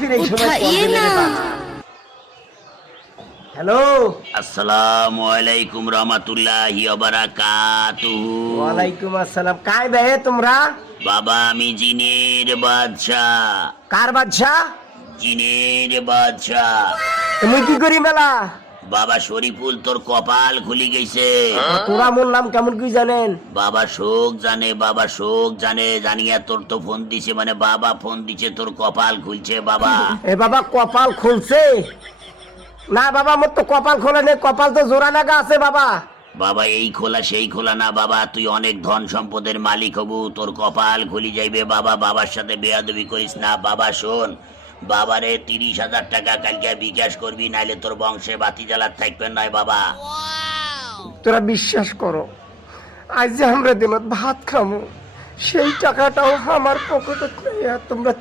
ফিরে এই সময় কল দিলে রে বাবা। হ্যালো, আসসালামু আলাইকুম রহমাতুল্লাহি ওয়া বারাকাতুহু। ওয়ালাইকুম আসসালাম। কায় বে তোমরা? বাবা আমি জিনের বাদশাহ। কার বাদশা? জিনের বাদশাহ। তুমি কি করি মেলা? বাবা শরীফুল তোর কপাল খুলি গেছে। তোরা মোর নাম কেমন কি জানেন? বাবা শোক জানে, বাবা শোক জানে, জানিয়া তোর তো ফোন দিছে, মানে বাবা ফোন দিছে, তোর কপাল খুলছে বাবা। এ বাবা কপাল খুলছে? না বাবা, মোর তো কপাল খোলে নেই, কপাল তো জোড়া লাগা আছে বাবা। বাবা এই খোলা সেই খোলা না বাবা, তুই অনেক ধন সম্পদের মালিক হবু, তোর কপাল খুলি যাইবে বাবা। বাবার সাথে বেয়াদবি করিস না বাবা। শোন, বাবারে 30,000 টাকা কালকে বিকাশ করবি, নাইলে তোর বংশে বাতি জ্বালার থাকবে নয় বাবা। তোরা বিশ্বাস করো, আজ যে আমরা দিনত ভাত খামো, সেই টাকাটাও আমার পকেটে তোমরা